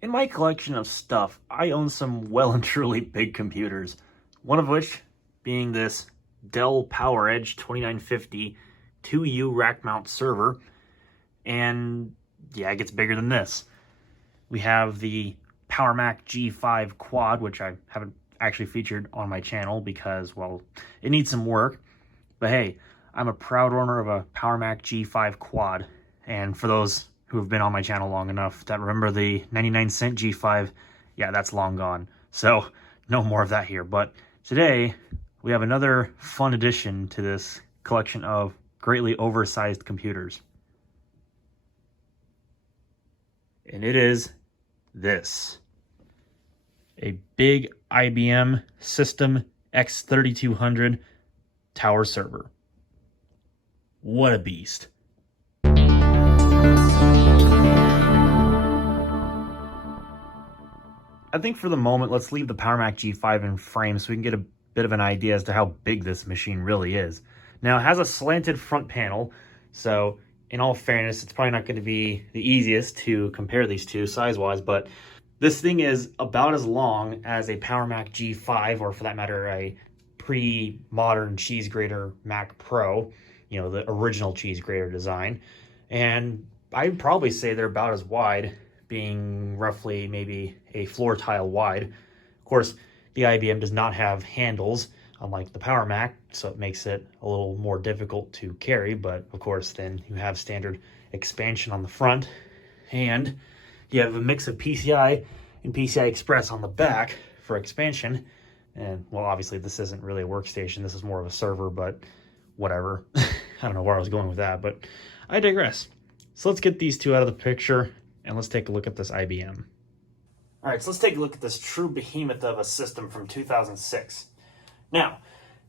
In my collection of stuff, I own some well and truly big computers, one of which being this Dell PowerEdge 2950 2U rack mount server, and yeah, it gets bigger than this. We have the PowerMac G5 Quad, which I haven't actually featured on my channel because, well, it needs some work, but hey, I'm a proud owner of a PowerMac G5 Quad, and for those who have been on my channel long enough that remember the 99-cent G5, yeah, that's long gone. So no more of that here. But today we have another fun addition to this collection of greatly oversized computers. And it is this. A big IBM System x3200 tower server. What a beast. I think for the moment, let's leave the PowerMac G5 in frame so we can get a bit of an idea as to how big this machine really is. Now, it has a slanted front panel, so in all fairness, it's probably not going to be the easiest to compare these two size-wise, but this thing is about as long as a PowerMac G5, or for that matter, a pre-modern cheese grater Mac Pro, you know, the original cheese grater design. And I'd probably say they're about as wide, being roughly maybe a floor tile wide. Of course, the IBM does not have handles, unlike the PowerMac, so it makes it a little more difficult to carry, but of course then you have standard expansion on the front, and you have a mix of PCI and PCI Express on the back for expansion. And well, obviously this isn't really a workstation, this is more of a server, but whatever. I don't know where I was going with that, but I digress. So let's get these two out of the picture and let's take a look at this IBM. All right, so let's take a look at this true behemoth of a system from 2006. Now,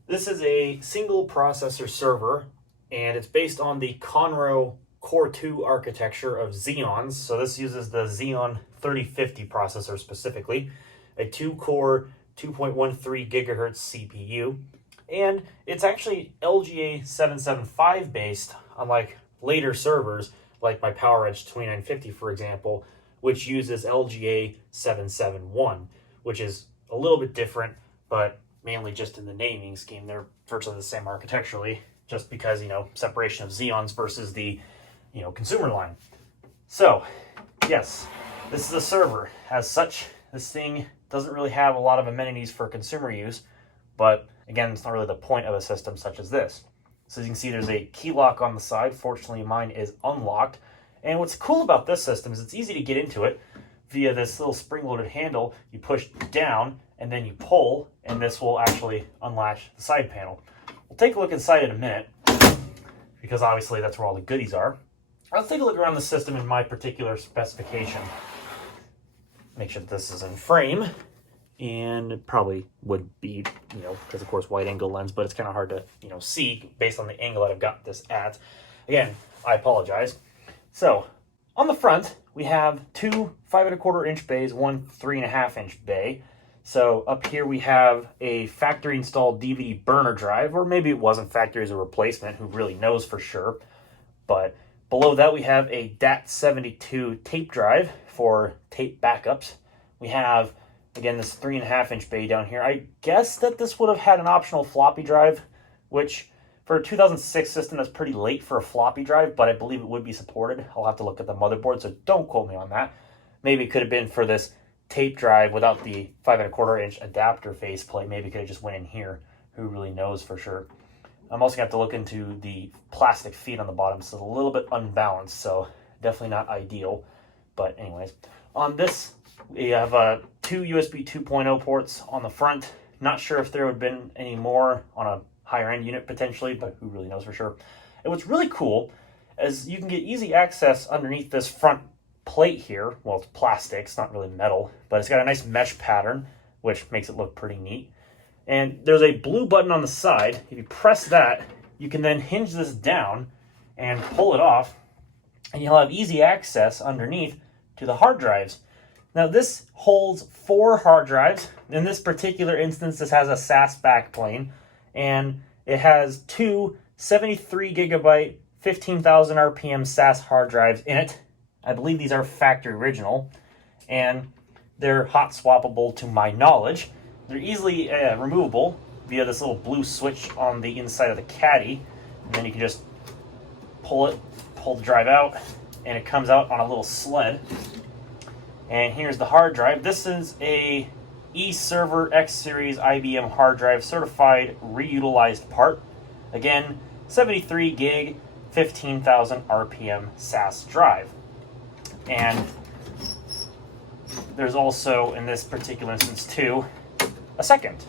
this is a single processor server, and it's based on the Conroe Core 2 architecture of Xeons. So this uses the Xeon 3050 processor specifically, a 2-core, 2.13 gigahertz CPU, and it's actually LGA 775 based, unlike later servers like my PowerEdge 2950, for example, which uses LGA 771, which is a little bit different, but mainly just in the naming scheme. They're virtually the same architecturally, just because, you know, separation of Xeons versus the, you know, consumer line. So, yes, this is a server. As such, this thing doesn't really have a lot of amenities for consumer use, but again, it's not really the point of a system such as this. So as you can see, there's a key lock on the side. Fortunately, mine is unlocked. And what's cool about this system is it's easy to get into it via this little spring-loaded handle. You push down and then you pull, and this will actually unlatch the side panel. We'll take a look inside in a minute, because obviously that's where all the goodies are. Let's take a look around the system in my particular specification. Make sure that this is in frame, and it probably would be, you know, because of course wide angle lens, but it's kind of hard to, you know, see based on the angle that I've got this at. Again, I apologize. So on the front, we have two 5¼ inch bays, one 3.5 inch bay. So up here we have a factory installed DVD burner drive, or maybe it wasn't factory as a replacement, who really knows for sure. But below that we have a DAT72 tape drive for tape backups. We have, again, this 3.5 inch bay down here. I guess that this would have had an optional floppy drive, which for a 2006 system, that's pretty late for a floppy drive, but I believe it would be supported. I'll have to look at the motherboard, so don't quote me on that. Maybe it could have been for this tape drive without the 5¼ inch adapter faceplate. Maybe it could have just went in here. Who really knows for sure. I'm also going to have to look into the plastic feet on the bottom, so it's a little bit unbalanced, so definitely not ideal. But anyways, on this, we have two USB 2.0 ports on the front. Not sure if there would have been any more on a higher end unit potentially, but who really knows for sure. And what's really cool is you can get easy access underneath this front plate here. Well, it's plastic, it's not really metal, but it's got a nice mesh pattern, which makes it look pretty neat. And there's a blue button on the side. If you press that, you can then hinge this down and pull it off, and you'll have easy access underneath to the hard drives. Now this holds 4 hard drives. In this particular instance, this has a SAS backplane, and it has two 73 gigabyte, 15,000 RPM SAS hard drives in it. I believe these are factory original. and they're hot swappable to my knowledge. They're easily removable via this little blue switch on the inside of the caddy, and then you can just pull the drive out, and it comes out on a little sled. And here's the hard drive. This is a eServer X Series IBM hard drive, certified reutilized part. Again, 73 gig, 15,000 RPM SAS drive. And there's also, in this particular instance too, a second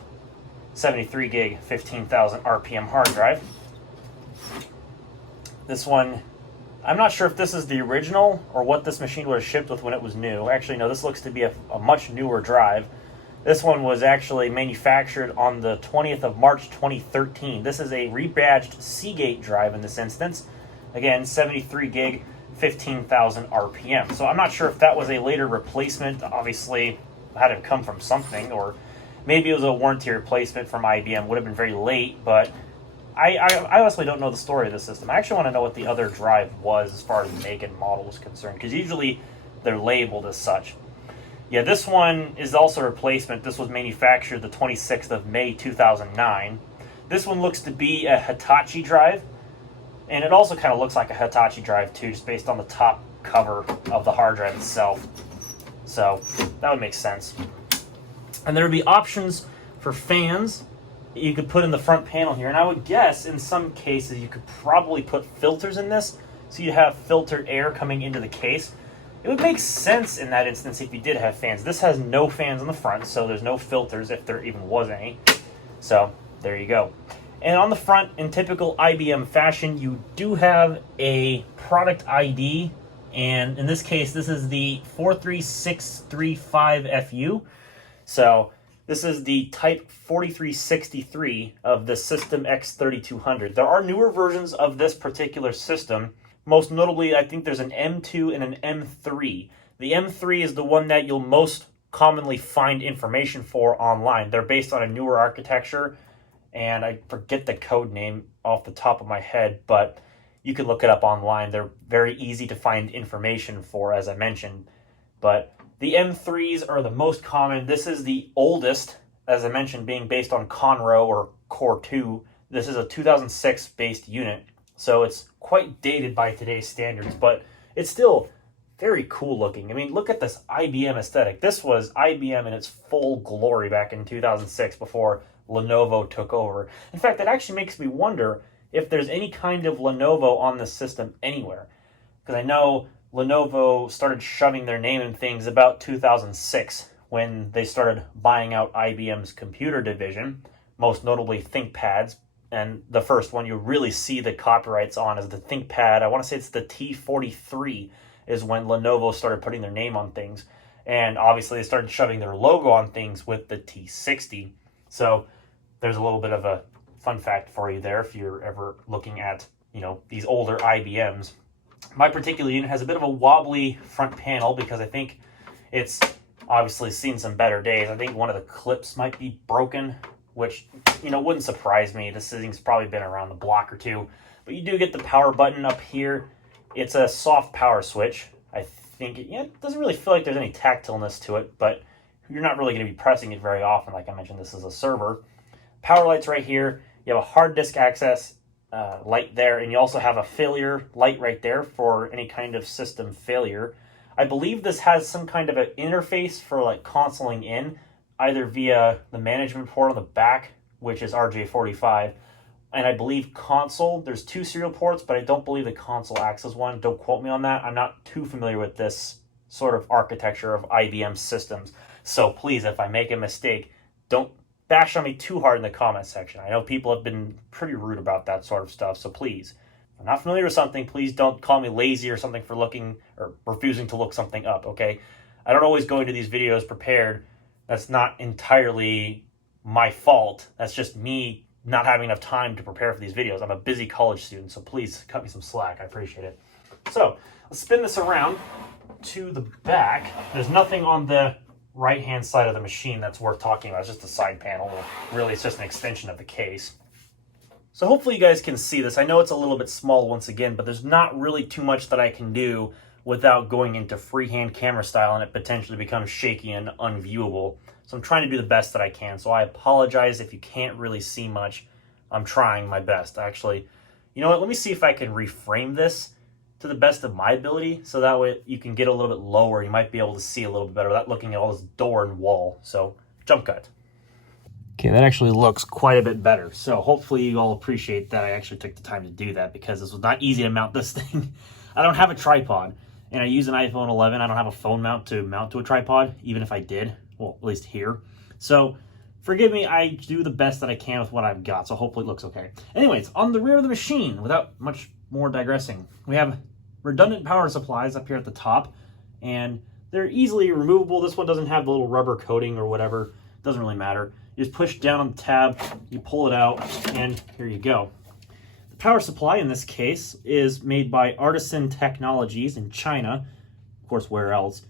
73 gig, 15,000 RPM hard drive. This one, I'm not sure if this is the original or what this machine would have shipped with when it was new. Actually, no, this looks to be a much newer drive. This one was actually manufactured on the 20th of March 2013. This is a rebadged Seagate drive in this instance. Again, 73 gig, 15,000 RPM. So I'm not sure if that was a later replacement. Obviously, it had to come from something, or maybe it was a warranty replacement from IBM. Would have been very late, but I honestly don't know the story of the system. I actually want to know what the other drive was as far as make and model is concerned, because usually they're labeled as such. Yeah, this one is also a replacement. This was manufactured the 26th of May 2009. This one looks to be a Hitachi drive, and it also kind of looks like a Hitachi drive too, just based on the top cover of the hard drive itself. So that would make sense. And there would be options for fans you could put in the front panel here, and I would guess in some cases you could probably put filters in this, so you'd have filtered air coming into the case. It would make sense in that instance if you did have fans. This has no fans on the front, so there's no filters if there even was any. So there you go. And on the front, in typical IBM fashion, you do have a product ID, and in this case, this is the 43635FU. So this is the Type-4363 of the System x3200. There are newer versions of this particular system. Most notably, I think there's an M2 and an M3. The M3 is the one that you'll most commonly find information for online. They're based on a newer architecture, and I forget the code name off the top of my head, but you can look it up online. They're very easy to find information for, as I mentioned. But the M3s are the most common. This is the oldest, as I mentioned, being based on Conroe or Core 2. This is a 2006 based unit, so it's quite dated by today's standards, but it's still very cool looking. I mean, look at this IBM aesthetic. This was IBM in its full glory back in 2006 before Lenovo took over. In fact, that actually makes me wonder if there's any kind of Lenovo on this system anywhere, because I know Lenovo started shoving their name in things about 2006 when they started buying out IBM's computer division, most notably ThinkPads. And the first one you really see the copyrights on is the ThinkPad. I want to say it's the T43 is when Lenovo started putting their name on things. And obviously they started shoving their logo on things with the T60. So there's a little bit of a fun fact for you there if you're ever looking at, these older IBMs. My particular unit has a bit of a wobbly front panel because I think it's obviously seen some better days. I think one of the clips might be broken, which, wouldn't surprise me. This thing's probably been around the block or two. But you do get the power button up here. It's a soft power switch. I think it doesn't really feel like there's any tactileness to it, but you're not really going to be pressing it very often. Like I mentioned, this is a server. Power lights right here. You have a hard disk access light there, and you also have a failure light right there for any kind of system failure. I believe this has some kind of an interface for like consoling in, either via the management port on the back, which is RJ45, and I believe console. There's two serial ports, but I don't believe the console acts as one. Don't quote me on that. I'm not too familiar with this sort of architecture of IBM systems. So please, if I make a mistake, don't bash on me too hard in the comment section. I know people have been pretty rude about that sort of stuff, so please, if I'm not familiar with something, please don't call me lazy or something for looking or refusing to look something up, okay? I don't always go into these videos prepared. That's not entirely my fault. That's just me not having enough time to prepare for these videos. I'm a busy college student, so please cut me some slack. I appreciate it. So let's spin this around to the back. There's nothing on the right-hand side of the machine that's worth talking about. It's just a side panel. Really, it's just an extension of the case. So hopefully you guys can see this. I know it's a little bit small once again, but there's not really too much that I can do without going into freehand camera style and it potentially becomes shaky and unviewable. So I'm trying to do the best that I can. So I apologize if you can't really see much. I'm trying my best. Actually, you know what? Let me see if I can reframe this to the best of my ability, so that way you can get a little bit lower. You might be able to see a little bit better without looking at all this door and wall. So jump cut. Okay, that actually looks quite a bit better. So hopefully you all appreciate that I actually took the time to do that, because this was not easy to mount this thing. I don't have a tripod, and I use an iPhone 11. I don't have a phone mount to a tripod, even if I did, well, at least here. So forgive me, I do the best that I can with what I've got, so hopefully it looks okay. Anyways, on the rear of the machine, without much more digressing, we have redundant power supplies up here at the top, and they're easily removable. This one doesn't have the little rubber coating or whatever. Doesn't really matter. You just push down on the tab, you pull it out, and here you go. The power supply in this case is made by Artisan Technologies in China. Of course, where else?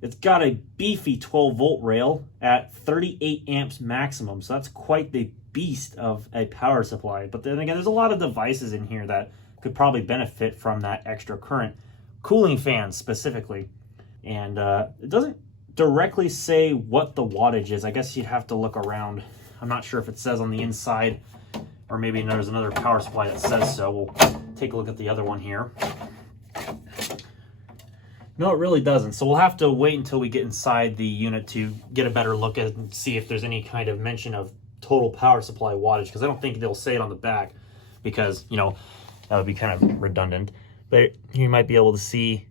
It's got a beefy 12-volt rail at 38 amps maximum, so that's quite the beast of a power supply. But then again, there's a lot of devices in here that could probably benefit from that extra current. Cooling fans specifically. And it doesn't directly say what the wattage is. I guess you'd have to look around. I'm not sure if it says on the inside, or maybe there's another power supply that says so. We'll take a look at the other one here. No, it really doesn't. So we'll have to wait until we get inside the unit to get a better look at it and see if there's any kind of mention of total power supply wattage, because I don't think they'll say it on the back, because, you know, that would be kind of redundant. But you might be able to see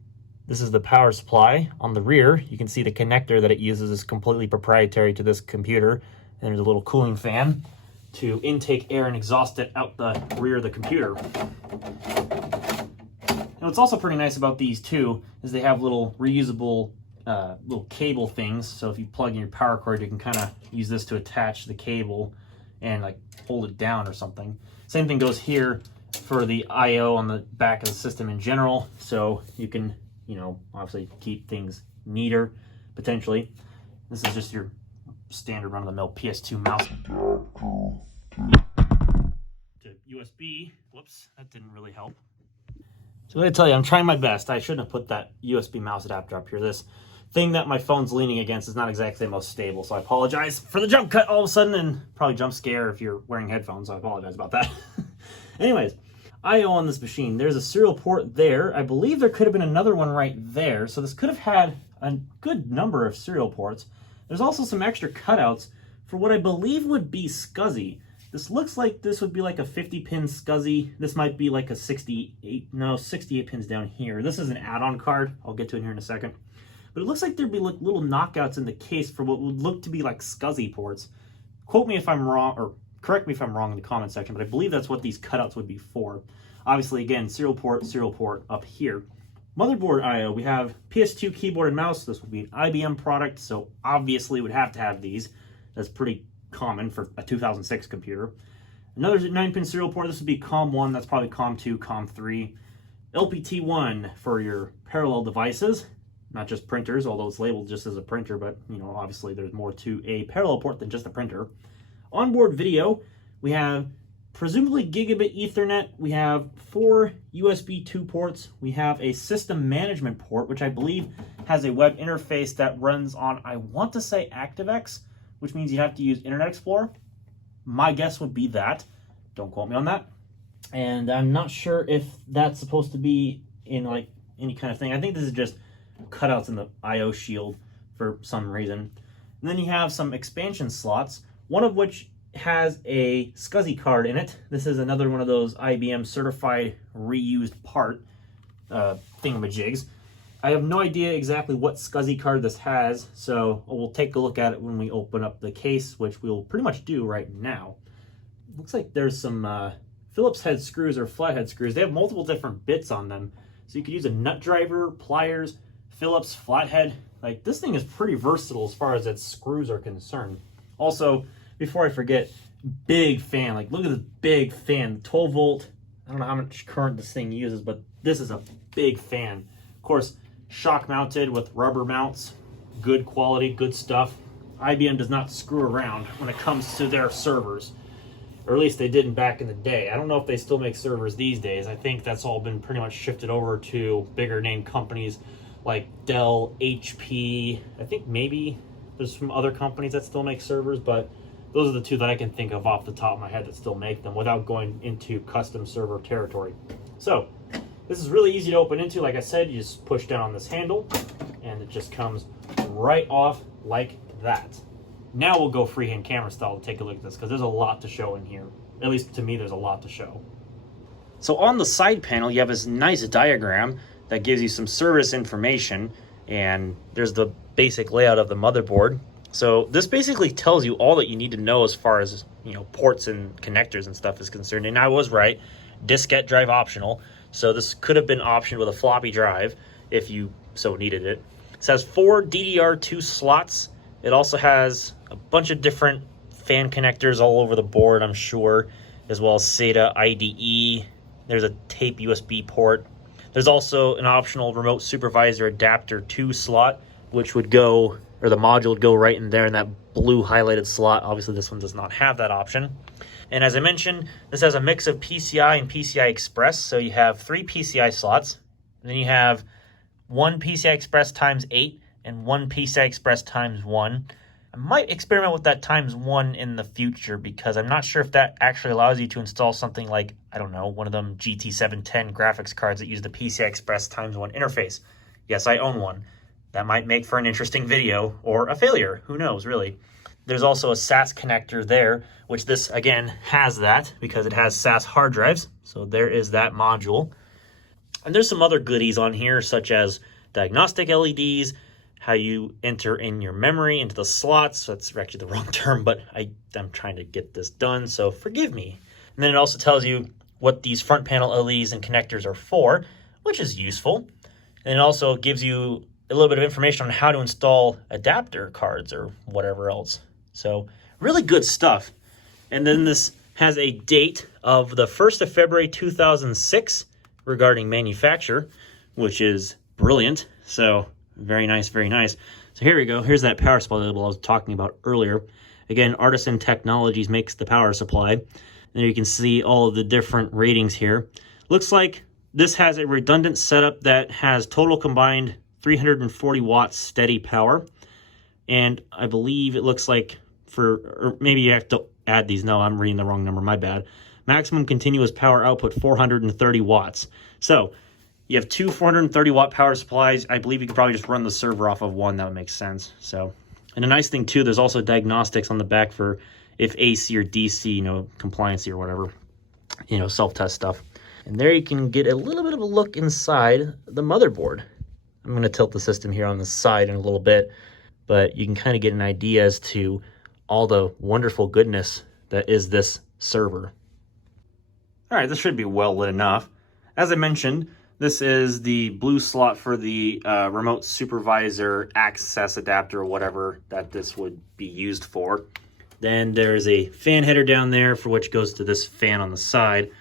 this is the power supply. On the rear, you can see the connector that it uses is completely proprietary to this computer. And there's a little cooling fan to intake air and exhaust it out the rear of the computer. And what's also pretty nice about these too is they have little reusable little cable things. So if you plug in your power cord, you can kind of use this to attach the cable and like hold it down or something. Same thing goes here for the I/O on the back of the system in general. So you can, you know, obviously keep things neater potentially. This is just your standard run-of-the-mill PS2 mouse. To USB. Whoops, that didn't really help. So I'm going to tell you, I'm trying my best. I shouldn't have put that USB mouse adapter up here. This thing that my phone's leaning against is not exactly the most stable, so I apologize for the jump cut all of a sudden, and probably jump scare if you're wearing headphones, so I apologize about that. Anyways, I/O on this machine. There's a serial port there. I believe there could have been another one right there, so this could have had a good number of serial ports. There's also some extra cutouts for what I believe would be SCSI. This looks like this would be like a 50-pin SCSI. This might be like a 68 pins down here. This is an add-on card. I'll get to it here in a second. But it looks like there'd be like little knockouts in the case for what would look to be like SCSI ports. Quote me if I'm wrong, or correct me if I'm wrong in the comment section, but I believe that's what these cutouts would be for. Obviously, again, serial port up here. Motherboard I/O, we have PS2 keyboard and mouse. This would be an IBM product, so obviously would have to have these. That's pretty common for a 2006 computer. Another 9-pin serial port. This would be COM1. That's probably COM2, COM3. LPT1 for your parallel devices, not just printers, although it's labeled just as a printer, but you know, obviously there's more to a parallel port than just a printer. Onboard video, we have presumably gigabit Ethernet. We have 4 USB 2 ports. We have a system management port, which I believe has a web interface that runs on, I want to say ActiveX, which means you have to use Internet Explorer. My guess would be that. Don't quote me on that. And I'm not sure if that's supposed to be in like any kind of thing. I think this is just cutouts in the I/O shield for some reason. And then you have some expansion slots, one of which has a SCSI card in it. This is another one of those IBM certified reused part thingamajigs. I have no idea exactly what SCSI card this has, so we'll take a look at it when we open up the case, which we'll pretty much do right now. Looks like there's some Phillips head screws or flathead screws. They have multiple different bits on them, so you could use a nut driver, pliers, Phillips, flathead. Like, this thing is pretty versatile as far as its screws are concerned. Also, before I forget, big fan. Like, look at this big fan, 12 volt. I don't know how much current this thing uses, but this is a big fan. Of course, shock mounted with rubber mounts, good quality, good stuff. IBM does not screw around when it comes to their servers. or at least they didn't back in the day. I don't know if they still make servers these days. I think that's all been pretty much shifted over to bigger name companies like Dell, HP. I think maybe there's some other companies that still make servers, but those are the two that I can think of off the top of my head that still make them without going into custom server territory. So this is really easy to open into. Like I said, you just push down on this handle and it just comes right off like that. Now we'll go freehand camera style to take a look at this because there's a lot to show in here. At least to me, there's a lot to show. So on the side panel, you have this nice diagram that gives you some service information, and there's the basic layout of the motherboard. So this basically tells you all that you need to know as far as, you know, ports and connectors and stuff is concerned. And I was right, diskette drive optional. So this could have been optioned with a floppy drive if you so needed it. It has 4 DDR2 slots. It also has a bunch of different fan connectors all over the board, I'm sure, as well as SATA, IDE. There's a tape USB port. There's also an optional remote supervisor adapter 2 slot, which would go, or the module would go right in there in that blue highlighted slot. Obviously, this one does not have that option. And as I mentioned, this has a mix of PCI and PCI Express. So you have 3 PCI slots, and then you have 1 PCI Express times 8 and 1 PCI Express times 1. I might experiment with that times 1 in the future because I'm not sure if that actually allows you to install something like, I don't know, one of them GT710 graphics cards that use the PCI Express times 1 interface. Yes, I own one. That might make for an interesting video or a failure. Who knows, really. There's also a SAS connector there, which this, again, has that because it has SAS hard drives. So there is that module. And there's some other goodies on here, such as diagnostic LEDs, how you enter in your memory into the slots. That's actually the wrong term, but I'm trying to get this done, so forgive me. And then it also tells you what these front panel LEDs and connectors are for, which is useful. And it also gives you a little bit of information on how to install adapter cards or whatever else. So really good stuff. And then this has a date of the 1st of February 2006 regarding manufacture, which is brilliant. So very nice, very nice. So here we go. Here's that power supply label I was talking about earlier. Again, Artisan Technologies makes the power supply. And there you can see all of the different ratings here. Looks like this has a redundant setup that has total combined 340 watts steady power. And I believe it looks like or maybe you have to add these. No, I'm reading the wrong number, my bad. Maximum continuous power output, 430 watts. So you have 2 430 watt power supplies. I believe you could probably just run the server off of one. That would make sense. So, and a nice thing too, there's also diagnostics on the back for if AC or DC, you know, compliancy or whatever, you know, self-test stuff. And there you can get a little bit of a look inside the motherboard. I'm going to tilt the system here on the side in a little bit, but you can kind of get an idea as to all the wonderful goodness that is this server. All right, this should be well lit enough. As I mentioned, this is the blue slot for the remote supervisor access adapter or whatever that this would be used for. Then there's a fan header down there for which goes to this fan on the side.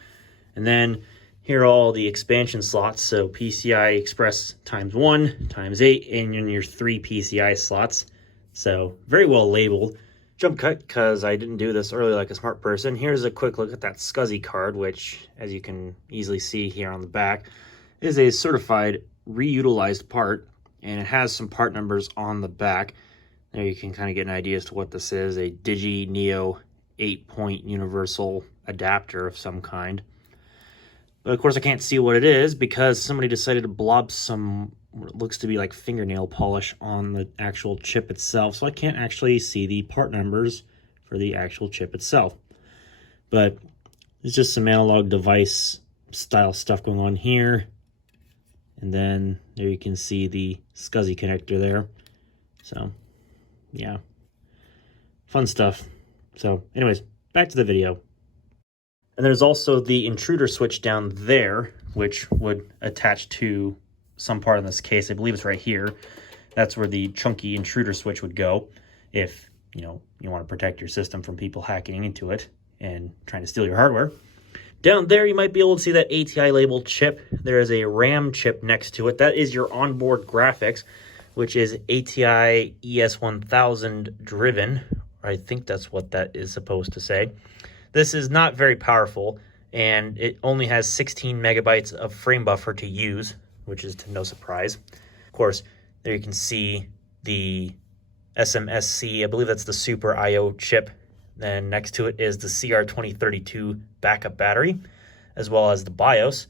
And then here are all the expansion slots. So PCI Express times 1, times 8, and in your 3 PCI slots. So very well labeled. Jump cut, because I didn't do this earlier like a smart person. Here's a quick look at that SCSI card, which, as you can easily see here on the back, is a certified reutilized part, and it has some part numbers on the back. There you can kind of get an idea as to what this is, a Digi Neo 8-point universal adapter of some kind. But of course I can't see what it is because somebody decided to blob some what looks to be like fingernail polish on the actual chip itself, so I can't actually see the part numbers for the actual chip itself. But it's just some analog device style stuff going on here. And then there you can see the SCSI connector there. So, yeah. Fun stuff. So, anyways, back to the video. And there's also the intruder switch down there, which would attach to some part in this case. I believe it's right here. That's where the chunky intruder switch would go if, you know, you want to protect your system from people hacking into it and trying to steal your hardware. Down there, you might be able to see that ATI labeled chip. There is a RAM chip next to it. That is your onboard graphics, which is ATI ES1000 driven. I think that's what that is supposed to say. This is not very powerful, and it only has 16 megabytes of frame buffer to use, which is to no surprise. Of course, there you can see the SMSC, I believe that's the Super I/O chip. Then next to it is the CR2032 backup battery, as well as the BIOS.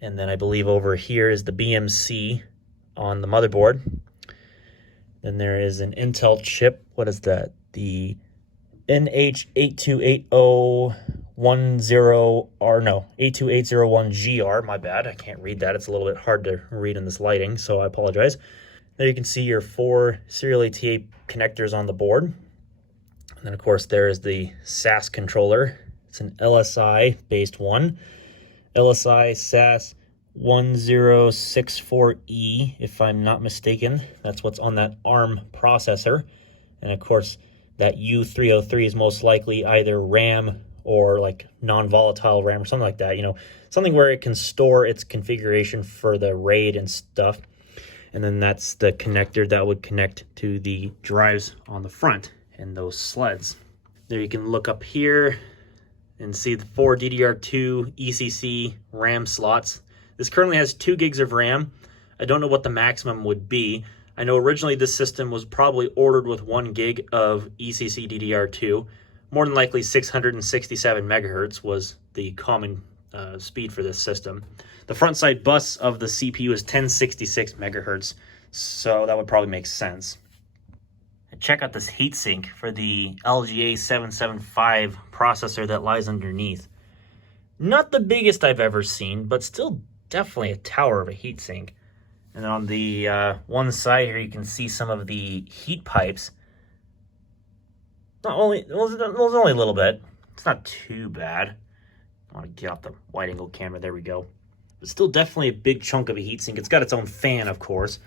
And then I believe over here is the BMC on the motherboard. Then there is an Intel chip. What is that? The NH82801GR, my bad. I can't read that. It's a little bit hard to read in this lighting, so I apologize. There you can see your 4 serial ATA connectors on the board. And then, of course, there is the SAS controller. It's an LSI-based one. LSI SAS 1064E, if I'm not mistaken. That's what's on that ARM processor. And, of course, that U303 is most likely either RAM or like non-volatile RAM or something like that. You know, something where it can store its configuration for the RAID and stuff. And then that's the connector that would connect to the drives on the front and those sleds. There you can look up here and see the 4 DDR2 ECC RAM slots. This currently has 2 gigs of RAM. I don't know what the maximum would be. I know originally this system was probably ordered with 1 gig of ECC DDR2. More than likely 667 megahertz was the common speed for this system. The front side bus of the CPU is 1066 megahertz, so that would probably make sense. Check out this heatsink for the LGA 775 processor that lies underneath. Not the biggest I've ever seen, but still definitely a tower of a heatsink. And on the one side here, you can see some of the heat pipes. It was only a little bit. It's not too bad. I want to get off the wide angle camera. There we go. But still definitely a big chunk of a heatsink. It's got its own fan, of course,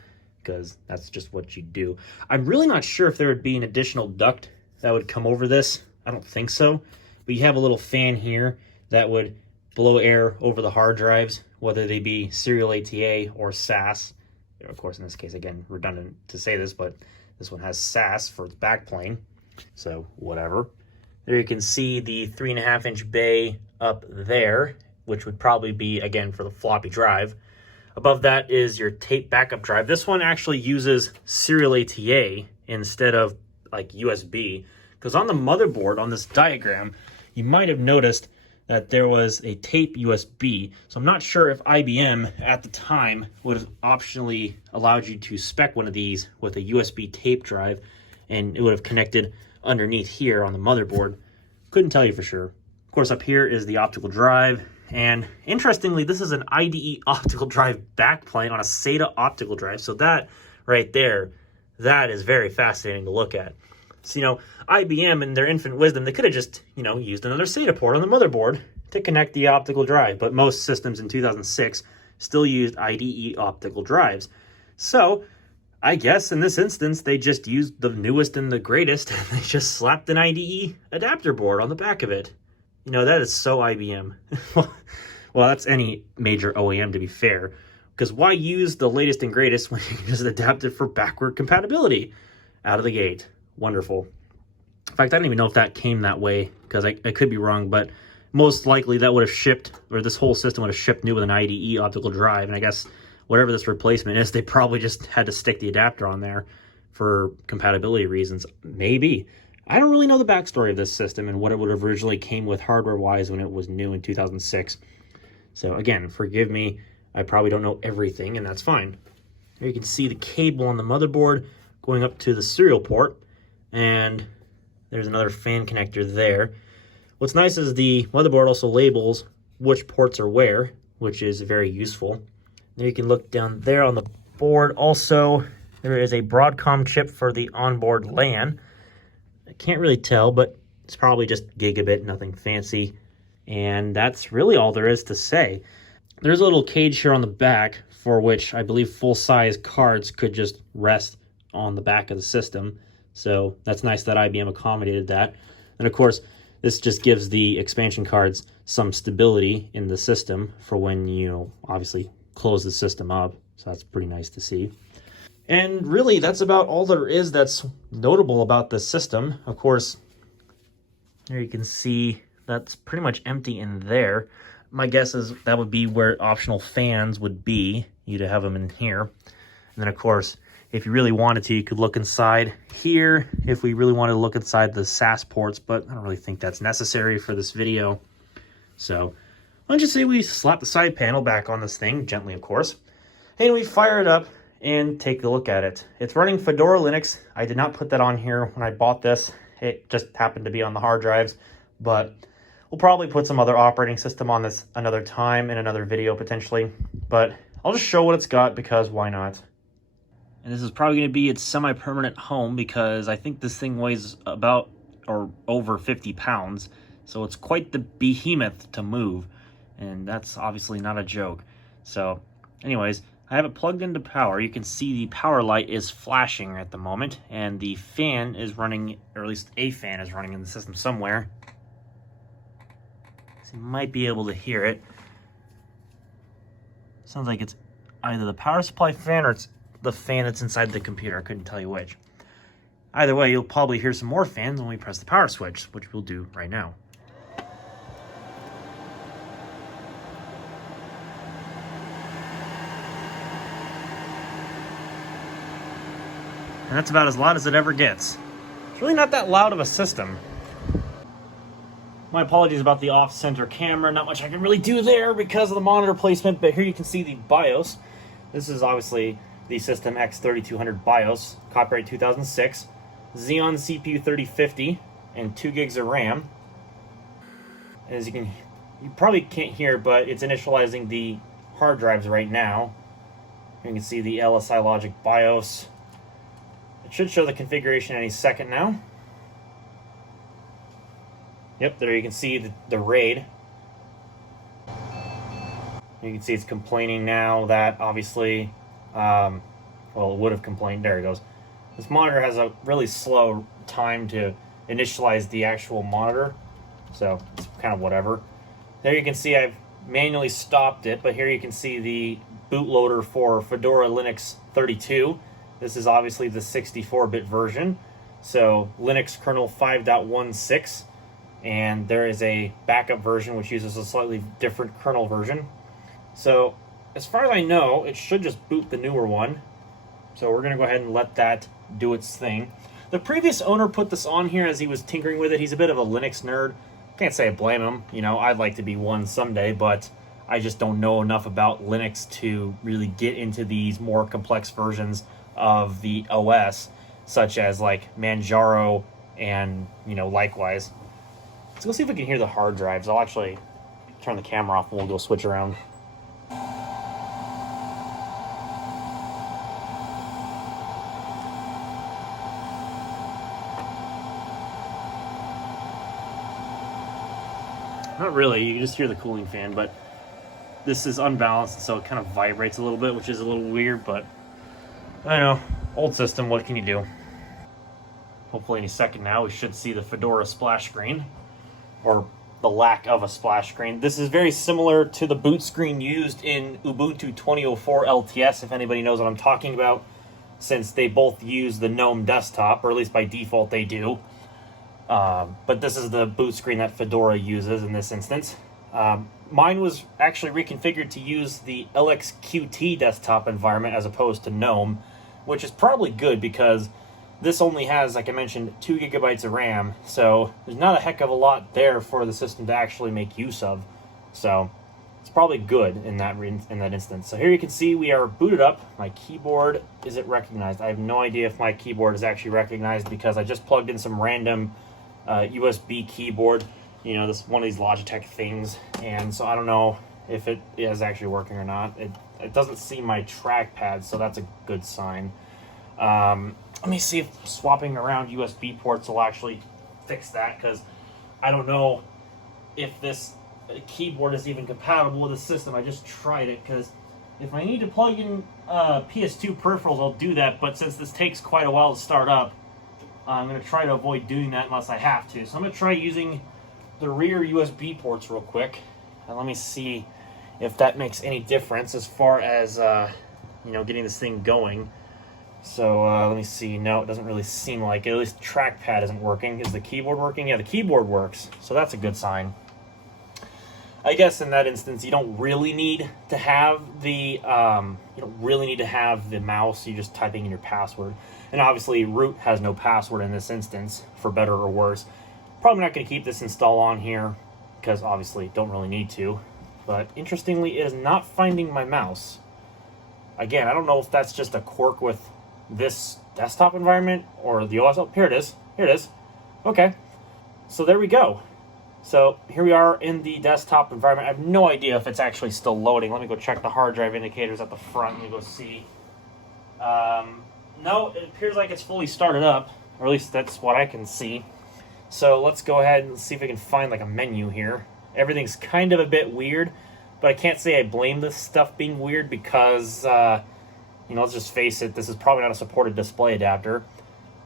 because that's just what you do. I'm really not sure if there would be an additional duct that would come over this. I don't think so. But you have a little fan here that would blow air over the hard drives, whether they be serial ATA or SAS. Of course, in this case, again, redundant to say this, but this one has SAS for its backplane. So, whatever. There you can see the 3.5-inch bay up there, which would probably be, again, for the floppy drive. Above that is your tape backup drive. This one actually uses serial ATA instead of like USB, because on the motherboard, on this diagram, you might have noticed that there was a tape USB. So I'm not sure if IBM at the time would have optionally allowed you to spec one of these with a USB tape drive, and it would have connected underneath here on the motherboard. Couldn't tell you for sure. Of course, up here is the optical drive. And interestingly, this is an IDE optical drive backplane on a SATA optical drive. So that right there, that is very fascinating to look at. So, you know, IBM in their infinite wisdom, they could have just, you know, used another SATA port on the motherboard to connect the optical drive. But most systems in 2006 still used IDE optical drives. So I guess in this instance, they just used the newest and the greatest, and they just slapped an IDE adapter board on the back of it. You know, that is so IBM. Well, that's any major OEM, to be fair. Because why use the latest and greatest when you can just adapt it for backward compatibility out of the gate? Wonderful. In fact, I don't even know if that came that way, because I could be wrong, but most likely that would have shipped, or this whole system would have shipped new with an IDE optical drive, and I guess whatever this replacement is, they probably just had to stick the adapter on there for compatibility reasons. Maybe. I don't really know the backstory of this system and what it would have originally came with hardware-wise when it was new in 2006. So again, forgive me, I probably don't know everything, and that's fine. Here you can see the cable on the motherboard going up to the serial port, and there's another fan connector there. What's nice is the motherboard also labels which ports are where, which is very useful. There you can look down there on the board. Also, there is a Broadcom chip for the onboard LAN. I can't really tell, but it's probably just gigabit, nothing fancy. And that's really all there is to say. There's a little cage here on the back for which I believe full-size cards could just rest on the back of the system. So that's nice that IBM accommodated that. And of course, this just gives the expansion cards some stability in the system for when you obviously close the system up. So that's pretty nice to see. And really, that's about all there is that's notable about this system. Of course, there you can see that's pretty much empty in there. My guess is that would be where optional fans would be. You'd have them in here. And then, of course, if you really wanted to, you could look inside here if we really wanted to look inside the SAS ports, but I don't really think that's necessary for this video. So why don't you say we slap the side panel back on this thing, gently, of course, and we fire it up and take a look at it. It's running Fedora Linux. I did not put that on here when I bought this. It just happened to be on the hard drives, but we'll probably put some other operating system on this another time in another video potentially, but I'll just show what it's got because why not? And this is probably going to be its semi-permanent home because I think this thing weighs about or over 50 pounds. So it's quite the behemoth to move. And that's obviously not a joke. So anyways, I have it plugged into power. You can see the power light is flashing at the moment. And the fan is running, or at least a fan is running in the system somewhere. So you might be able to hear it. Sounds like it's either the power supply fan or it's the fan that's inside the computer. I couldn't tell you which. Either way, you'll probably hear some more fans when we press the power switch, which we'll do right now. And that's about as loud as it ever gets. It's really not that loud of a system. My apologies about the off-center camera. Not much I can really do there because of the monitor placement, but here you can see the BIOS. This is obviously the System x3200 BIOS, copyright 2006, Xeon CPU 3050, and 2 gigs of RAM. As you probably can't hear, but it's initializing the hard drives right now. You can see the LSI Logic BIOS. It should show the configuration any second now. Yep, there you can see the RAID. You can see it's complaining now that obviously, well, it would have complained. There it goes. This monitor has a really slow time to initialize the actual monitor, so it's kind of whatever. There you can see I've manually stopped it, but here you can see the bootloader for Fedora Linux 32. This is obviously the 64-bit version, so Linux kernel 5.16, and there is a backup version which uses a slightly different kernel version. So as far as I know, it should just boot the newer one. So we're going to go ahead and let that do its thing. The previous owner put this on here as he was tinkering with it. He's a bit of a Linux nerd. Can't say I blame him. You know, I'd like to be one someday, but I just don't know enough about Linux to really get into these more complex versions of the OS, such as like Manjaro and, you know, likewise. Let's go see if we can hear the hard drives. I'll actually turn the camera off and we'll go switch around. Not really, you can just hear the cooling fan, but this is unbalanced, so it kind of vibrates a little bit, which is a little weird, but I don't know. Old system, what can you do? Hopefully any second now we should see the Fedora splash screen, or the lack of a splash screen. This is very similar to the boot screen used in Ubuntu 2004 LTS, if anybody knows what I'm talking about, since they both use the GNOME desktop, or at least by default they do. But this is the boot screen that Fedora uses in this instance. Mine was actually reconfigured to use the LXQT desktop environment as opposed to GNOME, which is probably good because this only has, like I mentioned, 2 gigabytes of RAM, so there's not a heck of a lot there for the system to actually make use of. So it's probably good in that instance. So here you can see we are booted up. My keyboard isn't recognized. I have no idea if my keyboard is actually recognized because I just plugged in some random USB keyboard, you know, this one of these Logitech things, and so I don't know if it is actually working or not. It doesn't see my trackpad, so that's a good sign. Let me see if swapping around USB ports will actually fix that, because I don't know if this keyboard is even compatible with the system. I just tried it, because if I need to plug in PS2 peripherals, I'll do that, but since this takes quite a while to start up, I'm going to try to avoid doing that unless I have to. So I'm going to try using the rear USB ports real quick, and let me see if that makes any difference as far as you know, getting this thing going. So let me see. No, it doesn't really seem like it. At least the trackpad isn't working. Is the keyboard working? Yeah, the keyboard works. So that's a good sign. I guess in that instance, you don't really need to have the mouse. You're just typing in your password, and obviously root has no password in this instance, for better or worse. Probably not going to keep this install on here because obviously don't really need to. But interestingly, it is not finding my mouse. Again, I don't know if that's just a quirk with this desktop environment or the OS. Oh, here it is. Here it is. Okay, so there we go. So here we are in the desktop environment. I have no idea if it's actually still loading. Let me go check the hard drive indicators at the front. Let me go see. No, it appears like it's fully started up, or at least that's what I can see. So let's go ahead and see if we can find like a menu here. Everything's kind of a bit weird, but I can't say I blame this stuff being weird because, let's just face it, this is probably not a supported display adapter.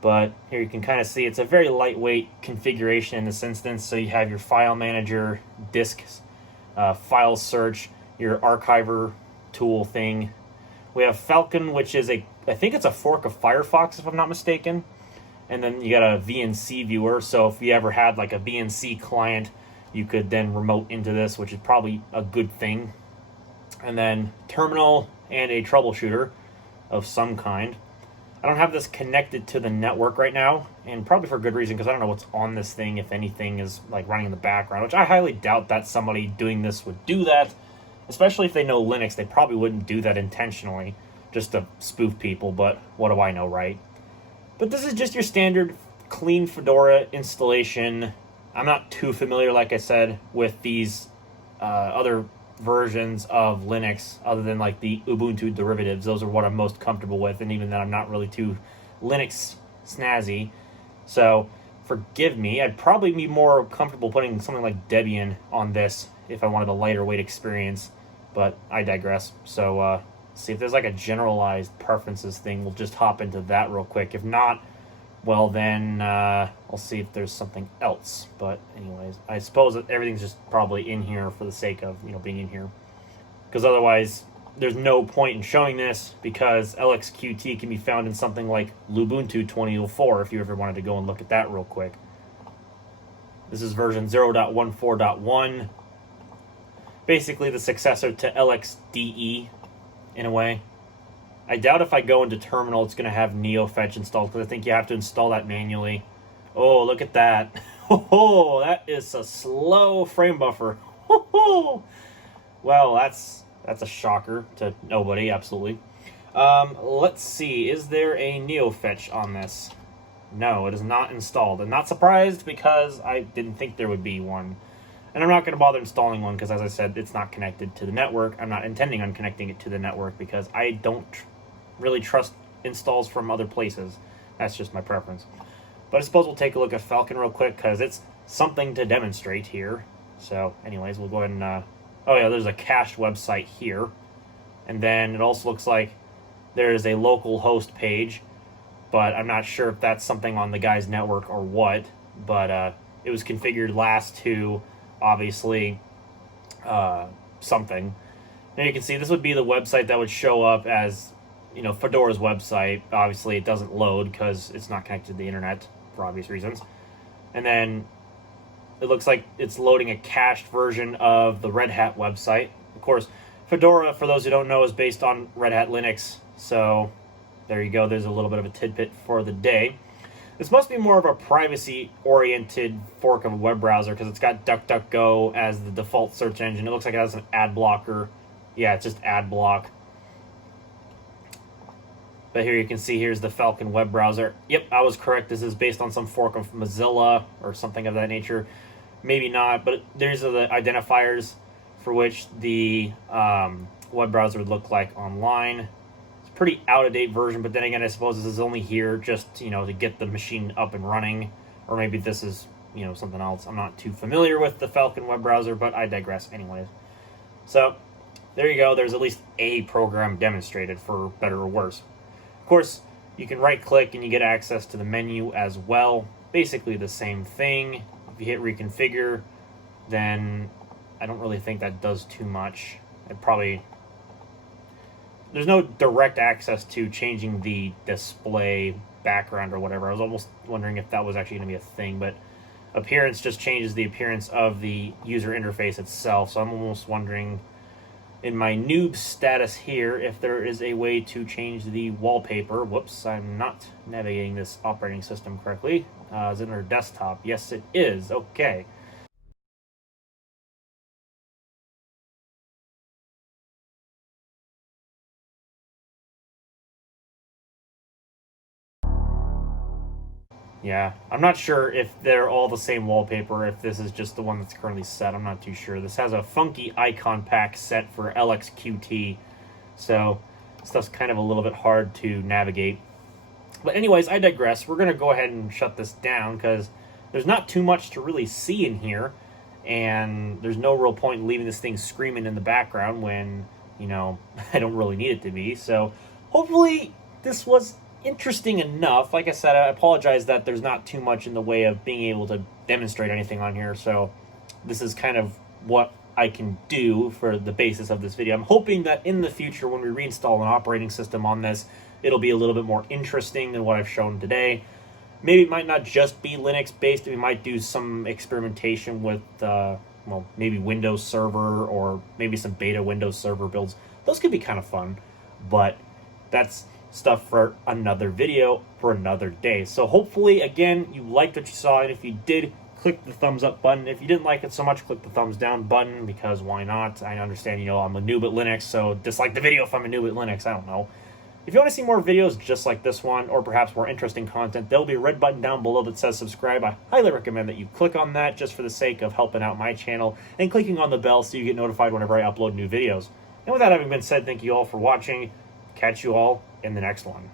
But here you can kind of see it's a very lightweight configuration in this instance. So you have your file manager, disks, file search, your archiver tool thing. We have Falcon, which is I think it's a fork of Firefox if I'm not mistaken. And then you got a VNC viewer. So if you ever had like a VNC client, you could then remote into this, which is probably a good thing. And then terminal and a troubleshooter of some kind. I don't have this connected to the network right now, and probably for good reason, because I don't know what's on this thing, if anything is like running in the background, which I highly doubt that somebody doing this would do that, especially if they know Linux. They probably wouldn't do that intentionally, just to spoof people, but what do I know, right? But this is just your standard clean Fedora installation. I'm not too familiar, like I said, with these other versions of Linux other than like the Ubuntu derivatives. Those are what I'm most comfortable with, and even then I'm not really too Linux snazzy, so forgive me. I'd probably be more comfortable putting something like Debian on this if I wanted a lighter weight experience, but I digress. So see if there's like a generalized preferences thing. We'll just hop into that real quick. If not, well then I'll see if there's something else. But anyways, I suppose that everything's just probably in here for the sake of being in here, because otherwise there's no point in showing this, because LXQT can be found in something like Ubuntu 2004 if you ever wanted to go and look at that real quick. This is version 0.14.1, basically the successor to LXDE in a way. I doubt if I go into terminal it's going to have NeoFetch installed, because I think you have to install that manually. Oh, look at that. Oh, that is a slow frame buffer. Well, that's a shocker to nobody, absolutely. Let's see. Is there a NeoFetch on this? No, it is not installed. I'm not surprised, because I didn't think there would be one. And I'm not going to bother installing one because, as I said, it's not connected to the network. I'm not intending on connecting it to the network because I don't really trust installs from other places. That's just my preference. But I suppose we'll take a look at Falcon real quick because it's something to demonstrate here. So anyways, we'll go ahead and... oh yeah, there's a cached website here. And then it also looks like there's a local host page. But I'm not sure if that's something on the guy's network or what. But it was configured last to, obviously, something. Now you can see this would be the website that would show up as... Fedora's website. Obviously, it doesn't load because it's not connected to the internet for obvious reasons. And then it looks like it's loading a cached version of the Red Hat website. Of course, Fedora, for those who don't know, is based on Red Hat Linux. So there you go. There's a little bit of a tidbit for the day. This must be more of a privacy-oriented fork of a web browser because it's got DuckDuckGo as the default search engine. It looks like it has an ad blocker. Yeah, it's just ad block. But here you can see, here's the Falcon web browser. Yep, I was correct. This is based on some fork of Mozilla or something of that nature. Maybe not, but these are the identifiers for which the web browser would look like online. It's a pretty out-of-date version, but then again, I suppose this is only here just, to get the machine up and running. Or maybe this is, something else. I'm not too familiar with the Falcon web browser, but I digress anyways. So, there you go. There's at least a program demonstrated, for better or worse. Of course, you can right-click and you get access to the menu as well. Basically the same thing. If you hit reconfigure, then I don't really think that does too much. It probably there's no direct access to changing the display background or whatever. I was almost wondering if that was actually going to be a thing, but appearance just changes the appearance of the user interface itself. So I'm almost wondering in my noob status here if there is a way to change the wallpaper. Whoops, I'm not navigating this operating system correctly. Is it under desktop? Yes, it is. Okay. Yeah, I'm not sure if they're all the same wallpaper, if this is just the one that's currently set. I'm not too sure. This has a funky icon pack set for LXQT, so stuff's kind of a little bit hard to navigate. But anyways, I digress. We're going to go ahead and shut this down because there's not too much to really see in here, and there's no real point in leaving this thing screaming in the background when, you know, I don't really need it to be. So hopefully this was interesting enough. Like I said, I apologize that there's not too much in the way of being able to demonstrate anything on here. So this is kind of what I can do for the basis of this video. I'm hoping that in the future, when we reinstall an operating system on this, it'll be a little bit more interesting than what I've shown today. Maybe it might not just be Linux based. We might do some experimentation with, well, maybe Windows Server or maybe some beta Windows Server builds. Those could be kind of fun, but that's stuff for another video for another day. So hopefully, again, you liked what you saw, and if you did, click the thumbs up button. If you didn't like it so much, click the thumbs down button, because why not? I understand, you know, I'm a noob at Linux, so dislike the video if I'm a noob at Linux. I don't know. If you want to see more videos just like this one, or perhaps more interesting content, there'll be a red button down below that says subscribe. I highly recommend that you click on that just for the sake of helping out my channel, and clicking on the bell so you get notified whenever I upload new videos. And with that having been said, thank you all for watching. Catch you all in the next one.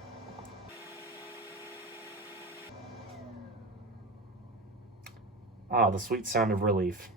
Ah, the sweet sound of relief.